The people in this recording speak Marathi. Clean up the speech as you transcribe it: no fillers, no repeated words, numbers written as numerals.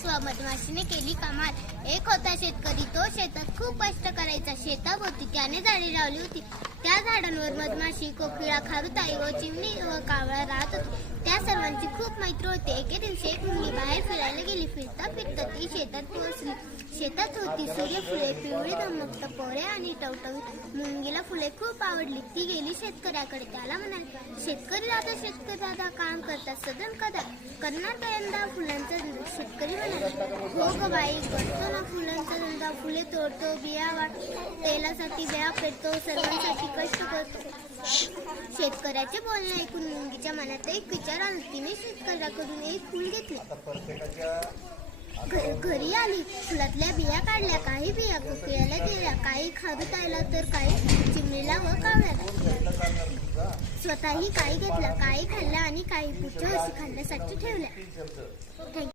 दिवस व मधमाशीने केली कमाल। एक होता शेतकरी, तो शेतात खूप कष्ट करायचा। शेताभोवती त्याने झाडे लावली होती, त्या झाडांवर मधमाशी, कोकिळा, खारुताई व चिमणी व कावळा राहत होते। त्या सर्वांची खूप मैत्री होती। एके दिवशी एक मुलगी बाहेर फिरायला गेली। फिरता फिरता ती शेतात पोहोचली। शेतात होती सूर्यफुले, पिवळी धमकत पोळे आणि टवटवीत। मुलगीला फुले खूप आवडली। ती गेली शेतकऱ्याकडे, त्याला म्हणाली, शेतकरी दादा काम करतात सदन कदा करणार का यंदा फुलांचा धंदा? शेतकरी म्हणाला, हो ग बाई, करतो ना फुलांचा धंदा। फुले तोडतो, बिया वाटतो, तेलासाठी बिया पेरतो, सर्वांसाठी कष्ट करतो। शेतकऱ्याचे बोलणे ऐकून मुलगीच्या मनात एक विचार आला। तिने शेतकऱ्याकडून एक फुल घेतले, घरी आली, फुलातल्या बिया काढल्या, काही बिया कोकिळ्याला दिल्या, काही खारुताईला तर काही चिमणीला व कावळ्याला। स्वतःही काही घेतल्या, काही खाल्ल्या आणि काही पुढच्या वर्षी खाण्यासाठी ठेवल्या।